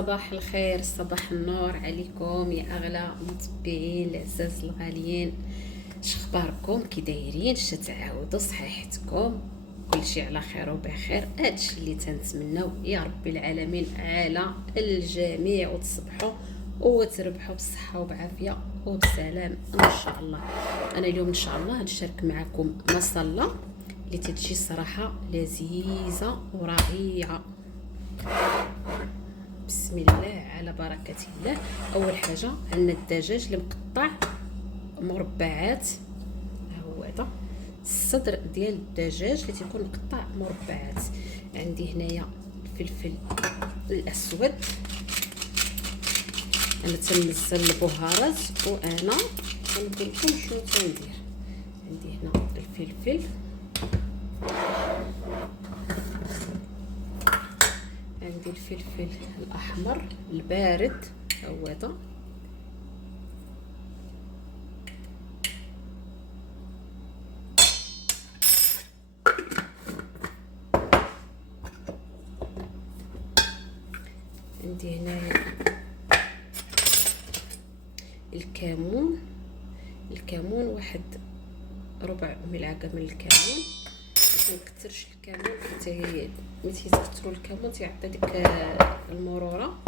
صباح الخير، صباح النور عليكم يا اغلى متبعين العزاز الغاليين. شخباركم؟ كي دايرين؟ تعاودوا صحيحتكم؟ كلشي على خير وبخير. هادشي اللي تنتمناو يا رب العالمين على الجميع، وتصبحوا وتربحوا بصحه وبعافيه وبسلام ان شاء الله. انا اليوم ان شاء الله غنشارك معكم مصله اللي تجي صراحه لذيذه ورائعه. بسم الله على بركة الله. اول حاجه عندنا الدجاج اللي مقطع مربعات، ها هو هذا الصدر ديال الدجاج اللي تيكون مقطع مربعات. عندي هنايا الفلفل الاسود، انا تنزل البهارات وانا كنقول لكم شنو تندير. عندي هنا الفلفل، عندي الفلفل الاحمر البارد هو هذا، عندي هنايا الكمون واحد ربع ملعقه من الكمون. ما نكثرش الكمون حتى ملي تكثروا الكمون تيعطي ديك المروره.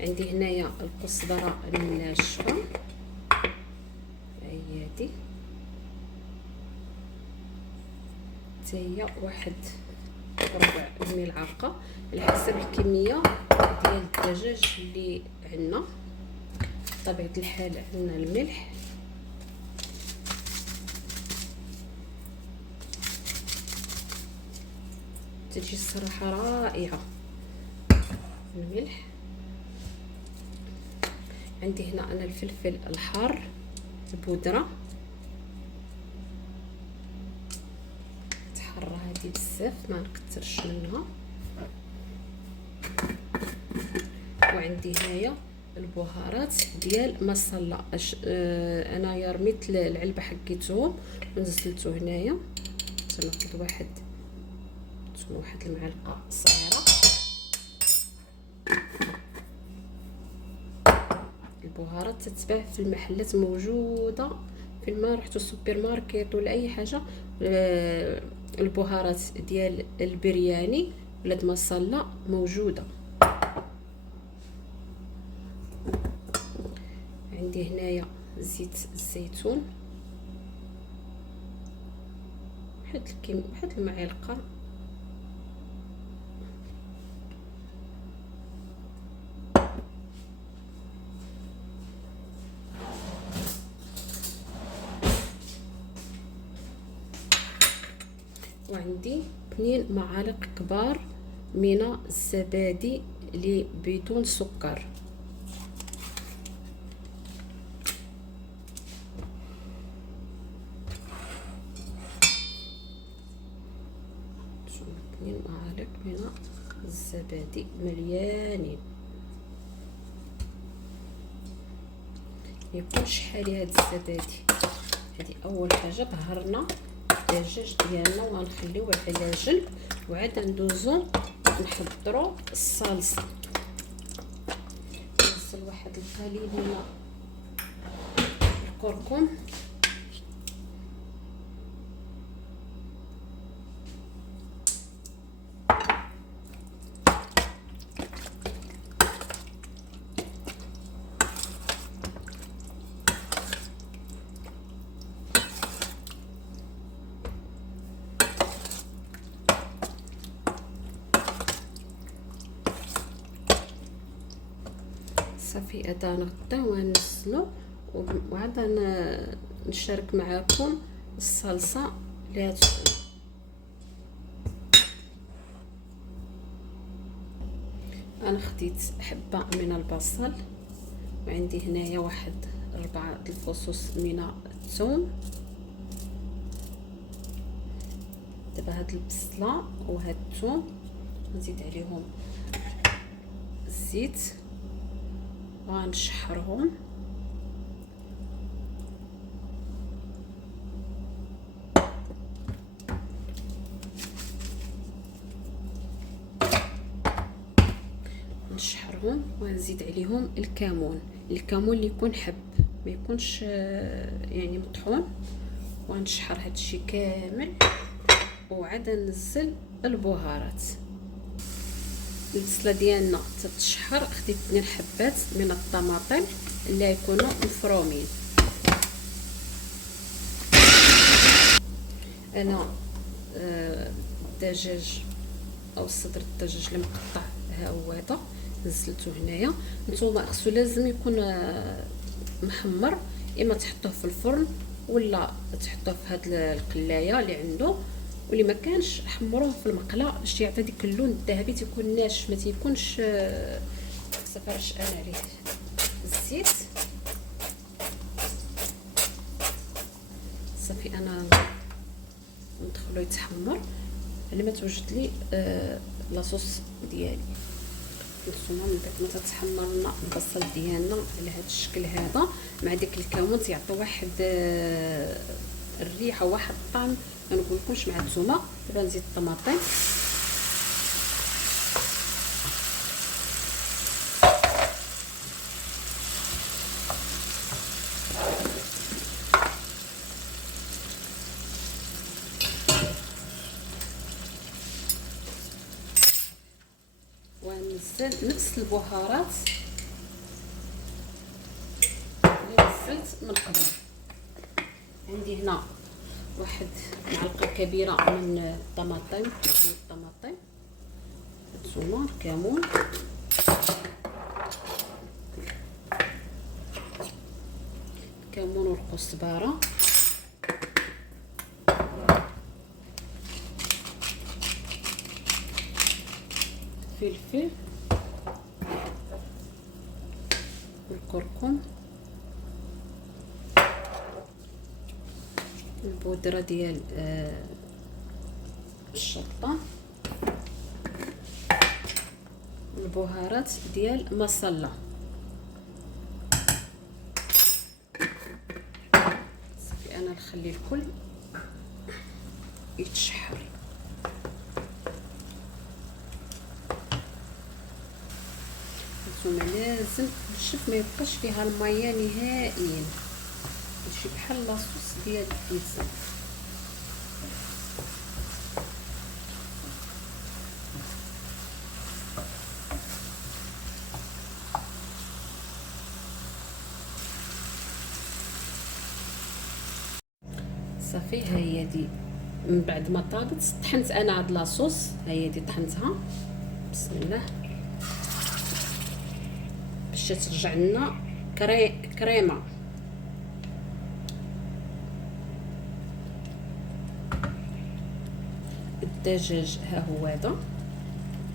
عندي هنايا الكزبره الناشفه، هي هادي حتى هي واحد ربع ملعقه على حسب الكميه ديال الدجاج اللي عندنا. بطبيعه الحال عندنا الملح، تجي الصراحه رائعه الملح. عندي هنا انا الفلفل الحار البودره، تحرى هذه بزاف ما نكثرش منها. وعندي هنايا البهارات ديال مصله، انايا رميت العلبه حكيتهم ونزلته هنايا. تناخذ واحد المعلقه صغيره. البهارات تتباع في المحلات، موجوده في ما رحتوا السوبر ماركت ولا اي حاجه. البهارات ديال البرياني ولا المصله موجوده. عندي هنايا زيت الزيتون، واحد المعلقه. وعندي 2 معالق كبار من الزبادي اللي بدون سكر. معالق من الزبادي مليانين، يكون شحال هاد الزبادي. هذه اول حاجه بهرنا الدجاج ديالنا وغنخليوه على جنب، وعاد ندوزو نحضروا الصلصه. نغسل واحد القليل من الكركم، صافي هذا نغطيه ونغسلو. وعاد نشارك معكم الصلصه اللي غتكون. انا خديت حبه من البصل، وعندي هنايا واحد 4 الفصوص من الثوم. دابا هاد البصله وهاد الثوم نزيد عليهم الزيت وغنشحرهم. نشحرهم ونزيد عليهم الكمون. الكمون اللي يكون حب، ما يكونش يعني مطحون. ونشحر هادشي كامل وعاد ننزل البهارات. البصله ديالنا تتشحر، خديت 2 حبات من الطماطم اللي يكونوا مفرومين. انا الدجاج او صدر الدجاج اللي مقطع ها هو هذا نزلته هنايا. نتوما خصو لازم يكون محمر، اما تحطوه في الفرن ولا تحطوه في هاد القلايه اللي عنده، واللي ما كانش حمروه في المقله باش يعطي ديك اللون الذهبي، تيكون ناشف ما تيكونش صفرش. انا عليه الزيت صافي. انا ندخلو يتحمر على ما توجد لي لاصوص ديالي. نتوما من بعد ما تتحمر لنا البصل ديالنا على هذا الشكل هذا مع ديك الكمون تيعطي واحد الريحه، واحد الطعم ما نقولكمش مع الثومه. دابا نزيد الطماطم ونزل نفس البهارات اللي نزلت من قبل. عندي هنا واحد معلقه كبيره من الطماطم، الثومه، الكمون، والكزبره، فلفل، والكركم، البودره ديال الشطه، البهارات ديال مصله. صافي انا نخلي الكل يتشحر. نتوما لازم الشف ما يبقاش فيها الميه نهائيا، ماشي بحال لاصوص ديال البيتزا. صافي ها هي دي من بعد ما طابت طحنت انا هاد لاصوص. ها هي دي طحنتها، بسم الله، باش ترجع لنا كريمه. الدجاج ها هو هذا.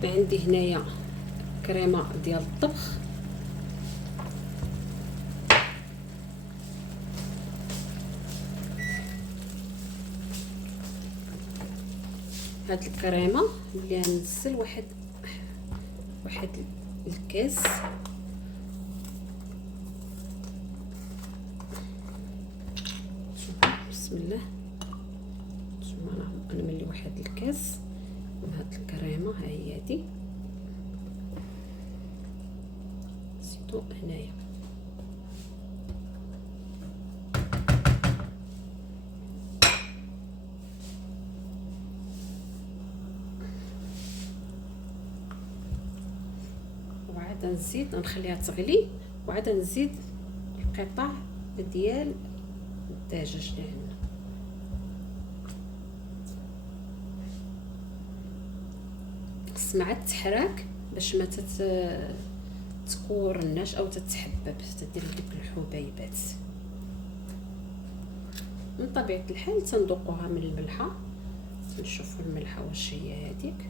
عندي هنايا كريمه ديال الطبخ، هاد الكريمه اللي غنزل واحد الكاس. بسم الله، انا نملي واحد الكاس من هاد الكريمه. ها هي هادي زيدو هنايا. وعاد نزيد نخليها تغلي، وعاد نزيد القطع ديال الدجاج اللي عندنا. خص مع التحراك باش ما تكورناش او تتحبب، تدير ديك الحبيبات. من طبيعه الحال تندوقوها من الملحه، نشوفوا الملحه واش هي هذيك.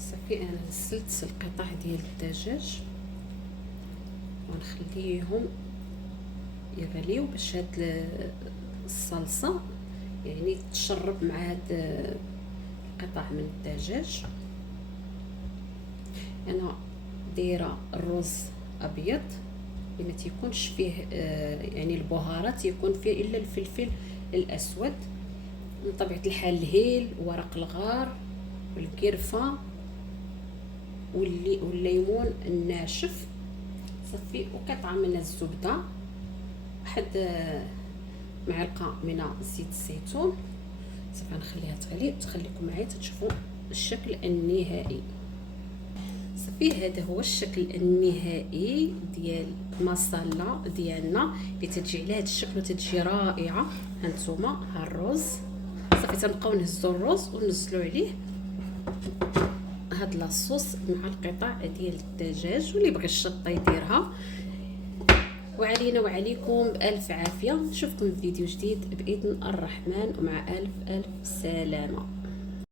صافي انا نزلت القطع ديال الدجاج ونخليهم يغليو باش هاد الصلصه يعني تشرب مع هاد القطع من الدجاج. انا دايره الرز ابيض اللي ما تيكونش فيه يعني البهارات، يكون فيه الا الفلفل الاسود. من طبيعه الحال الهيل، ورق الغار، والقرفه، والليمون الناشف صافي، وقطعه من الزبده، واحد معلقه من زيت الزيتون. صافي نخليها تغلي، تخليكم معايا تشوفوا الشكل النهائي. صافي هذا هو الشكل النهائي ديال المصله ديالنا اللي تتجي على هذا الشكل وتتجي رائعه. هانتوما ها الرز. صافي تنبقاو نهزوا الرز وننزلوا عليه هاد لاصوص مع القطع ديال الدجاج، واللي بغى الشطه يديرها. وعلينا وعليكم بألف عافيه. نشوفكم في فيديو جديد باذن الرحمن، ومع الف سلامه.